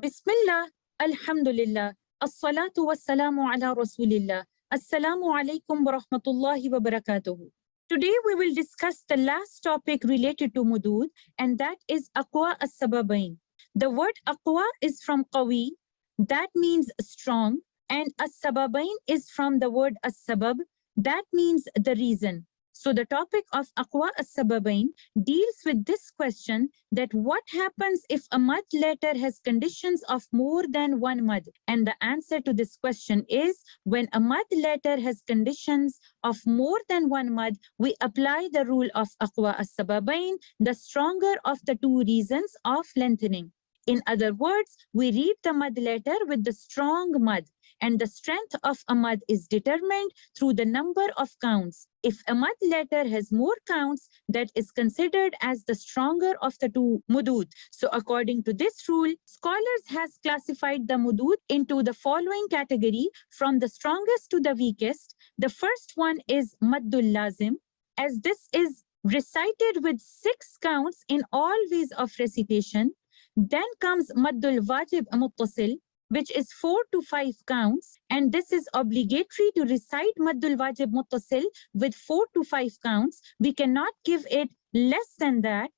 Bismillah, Alhamdulillah, As-salatu was-salamu ala Rasulillah. Assalamu alaikum wa rahmatullahi wa barakatuhu. Today we will discuss the last topic related to mudood, and that is Aqwa As-Sababain. The word Aqwa is from Qawi, that means strong, and As-Sababain is from the word As-Sabab, that means the reason. So the topic of Aqwa As-Sababain deals with this question, that what happens if a mud letter has conditions of more than one mud? And the answer to this question is, when a mud letter has conditions of more than one mud, we apply the rule of Aqwa As-Sababain, the stronger of the two reasons of lengthening. In other words, we read the mud letter with the strong mud, and the strength of a mud is determined through the number of counts. If a mud letter has more counts, that is considered as the stronger of the two mudood. So according to this rule, scholars has classified the mudood into the following category from the strongest to the weakest. The first one is maddul lazim, as this is recited with 6 counts in all ways of recitation. Then comes maddul wajib muttasil, which is 4 to 5 counts, and this is obligatory to recite maddul wajib muttasil with 4 to 5 counts. We cannot give it less than that.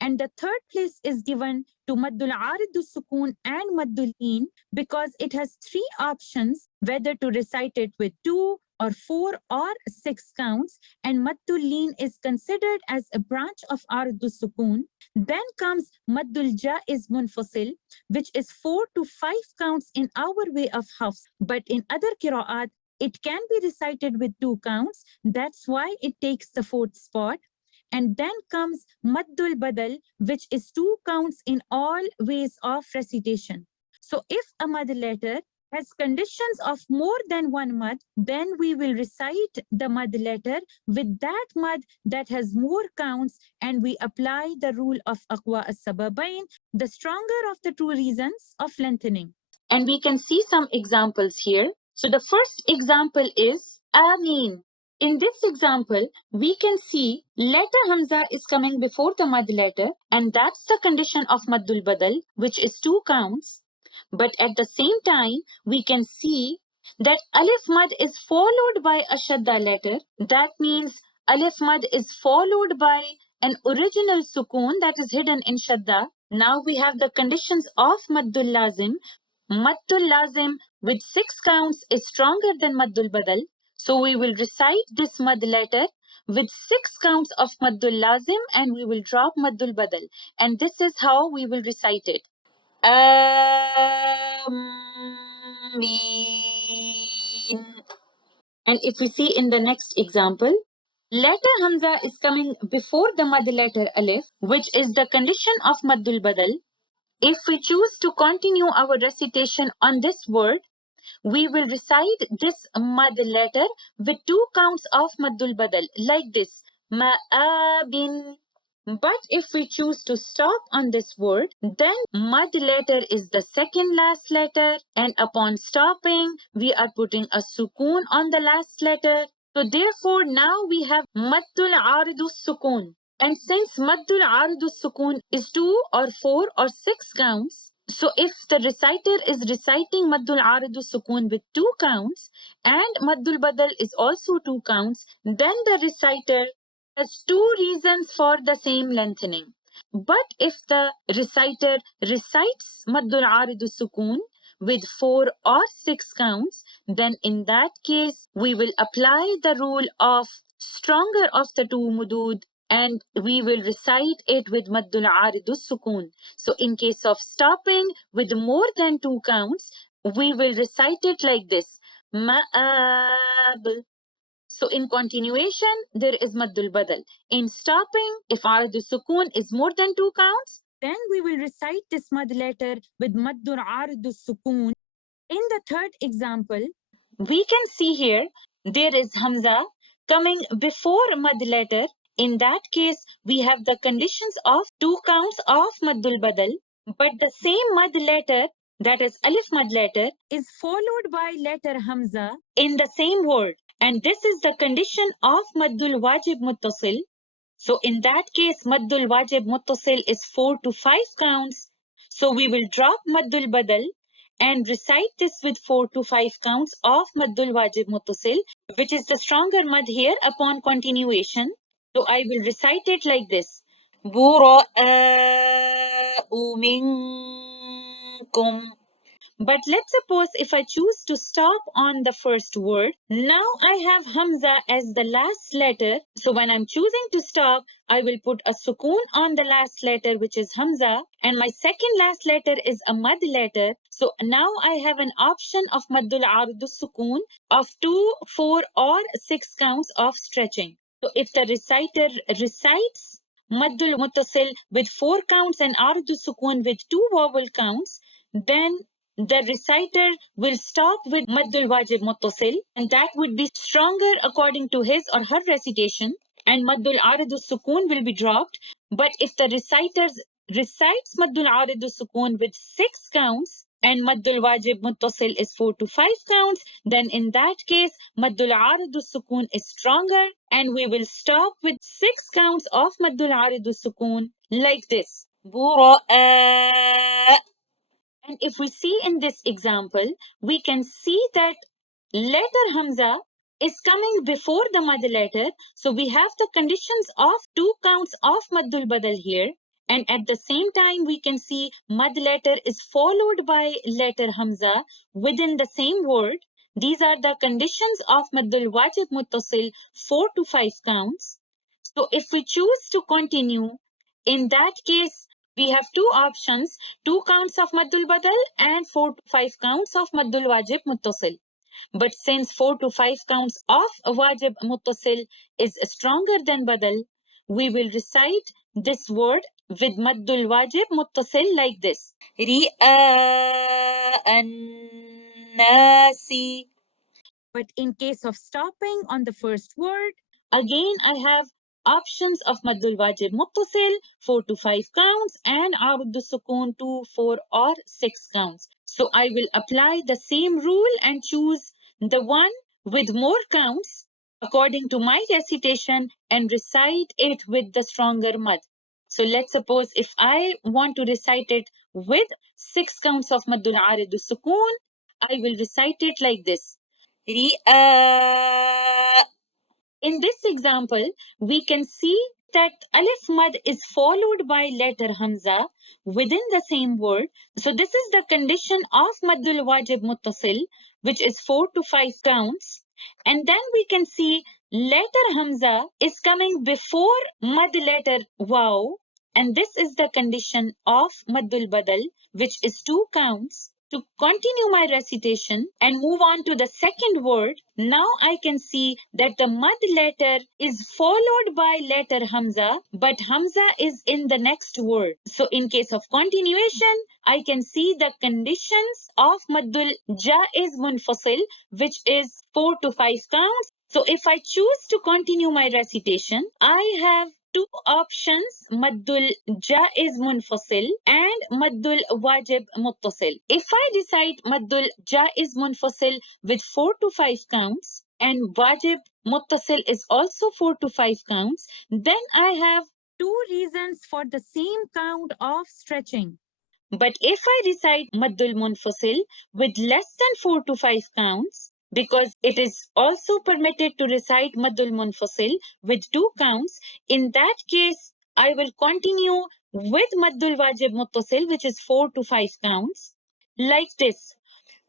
And the third place is given to maddul arid sukun and maddul leen, because it has 3 options whether to recite it with 2 or 4 or 6 counts, and maddul leen is considered as a branch of arid sukun. Then comes maddul jaiz munfasil, which is 4 to 5 counts in our way of hafs, but in other qiraat it can be recited with 2 counts. That's why it takes the 4th spot. And then comes maddul badal, which is 2 counts in all ways of recitation. So if a mad letter has conditions of more than one mad, then we will recite the mad letter with that mad that has more counts, and we apply the rule of Aqwa As-Sababain, the stronger of the two reasons of lengthening. And we can see some examples here. So the first example is Ameen. In this example, we can see letter Hamza is coming before the mad letter, and that's the condition of Maddul Badal, which is 2 counts. But at the same time, we can see that Alif Mad is followed by a Shadda letter. That means Alif Mad is followed by an original Sukun that is hidden in Shadda. Now we have the conditions of Maddul Lazim. Maddul Lazim with 6 counts is stronger than Maddul Badal. So we will recite this Mad letter with 6 counts of Maddul Lazim, and we will drop Maddul Badal. And this is how we will recite it. Ameen. And if we see in the next example, letter Hamza is coming before the Mad letter Alif, which is the condition of Maddul Badal. If we choose to continue our recitation on this word, we will recite this mad letter with 2 counts of maddul badal, like this, ma'abin. But if we choose to stop on this word, then mad letter is the second last letter, and upon stopping, we are putting a sukoon on the last letter. So therefore, now we have maddul aridu sukoon. And since maddul aridu sukoon is 2 or 4 or 6 counts, so if the reciter is reciting maddul aridu sukoon with 2 counts and maddul badal is also 2 counts, then the reciter has 2 reasons for the same lengthening. But if the reciter recites maddul aridu sukoon with 4 or 6 counts, then in that case we will apply the rule of stronger of the two mudood, and we will recite it with maddul aridu sukoon. So in case of stopping with more than 2 counts, we will recite it like this, ma'ab. So in continuation, there is maddul badal. In stopping, if aridu sukoon is more than 2 counts, then we will recite this mad letter with maddul aridu sukoon. In the third example, we can see here there is Hamza coming before mad letter. In that case, we have the conditions of 2 counts of maddul badal, but the same mad letter, that is alif mad letter, is followed by letter Hamza in the same word, and this is the condition of maddul wajib muttasil. So in that case, maddul wajib muttasil is 4 to 5 counts. So we will drop maddul badal and recite this with 4 to 5 counts of maddul wajib muttasil, which is the stronger mad here upon continuation. So I will recite it like this. Bura'a'u minkum. But let's suppose if I choose to stop on the first word, now I have Hamza as the last letter. So when I'm choosing to stop, I will put a sukoon on the last letter, which is Hamza, and my second last letter is a mad letter. So now I have an option of maddul ardu sukoon of 2, 4, or 6 counts of stretching. So if the reciter recites maddul muttasil with 4 counts and ardu sukoon with 2 vowel counts, then the reciter will stop with maddul wajib muttasil, and that would be stronger according to his or her recitation, and maddul aridu sukoon will be dropped. But if the reciter recites maddul aridu sukoon with 6 counts and maddul wajib muttasil is 4 to 5 counts, then in that case maddul aridu sukoon is stronger, and we will stop with 6 counts of maddul aridu sukoon like this. Bura'a. And if we see in this example, we can see that letter Hamza is coming before the mad letter. So we have the conditions of 2 counts of Maddul Badal here. And at the same time, we can see mad letter is followed by letter Hamza within the same word. These are the conditions of Maddul Wajib Muttasil, 4 to 5 counts. So if we choose to continue, in that case, we have 2 options, 2 counts of Maddul Badal and 4 to 5 counts of Maddul Wajib Muttasil. But since 4 to 5 counts of Wajib Muttasil is stronger than Badal, we will recite this word with Maddul Wajib Muttasil like this. Ri'a an-nasi. But in case of stopping on the first word, again I have options of Maddul Wajib Muttasil, 4 to 5 counts, and Arud Sukoon 2, 4, or 6 counts. So I will apply the same rule and choose the one with more counts according to my recitation and recite it with the stronger mad. So let's suppose if I want to recite it with 6 counts of Maddul Arid Sukoon, I will recite it like this. Ri'a. In this example, we can see that alif mad is followed by letter hamza within the same word. So this is the condition of maddul wajib muttasil, which is 4 to 5 counts. And then we can see letter hamza is coming before mad letter waw. And this is the condition of maddul badal, which is 2 counts. To continue my recitation and move on to the second word, now I can see that the mad letter is followed by letter Hamza, but Hamza is in the next word. So in case of continuation, I can see the conditions of Maddul Jaiz Munfasil, which is 4 to 5 counts. So if I choose to continue my recitation, I have 2 options, Maddul Jaiz Munfasil and Maddul Wajib Muttasil. If I decide Maddul Jaiz Munfasil with 4 to 5 counts and Wajib Muttasil is also 4 to 5 counts, then I have 2 reasons for the same count of stretching. But if I recite Maddul Munfasil with less than 4 to 5 counts, because it is also permitted to recite Maddul Munfasil with 2 counts, in that case, I will continue with Maddul Wajib Muttasil, which is 4 to 5 counts, like this.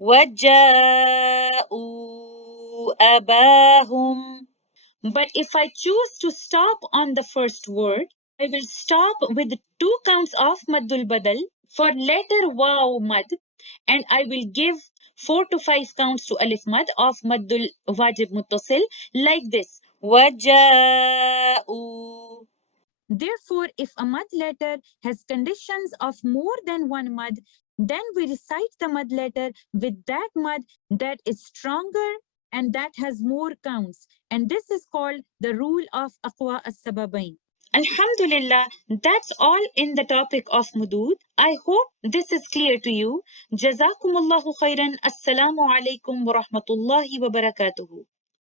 وَجَاءُوا أَبَاهُمْ. But if I choose to stop on the first word, I will stop with 2 counts of Maddul Badal for letter Waw Mad, and I will give 4 to 5 counts to Alif Mad of Maddul Wajib Muttasil like this. وَجَاءُوا. Therefore, if a mad letter has conditions of more than one mad, then we recite the mad letter with that mad that is stronger and that has more counts. And this is called the rule of Aqwa As-Sababain. Alhamdulillah, that's all in the topic of mudood. I hope this is clear to you. Jazakumullahu khairan. Assalamu alaikum wa rahmatullahi wa barakatuhu.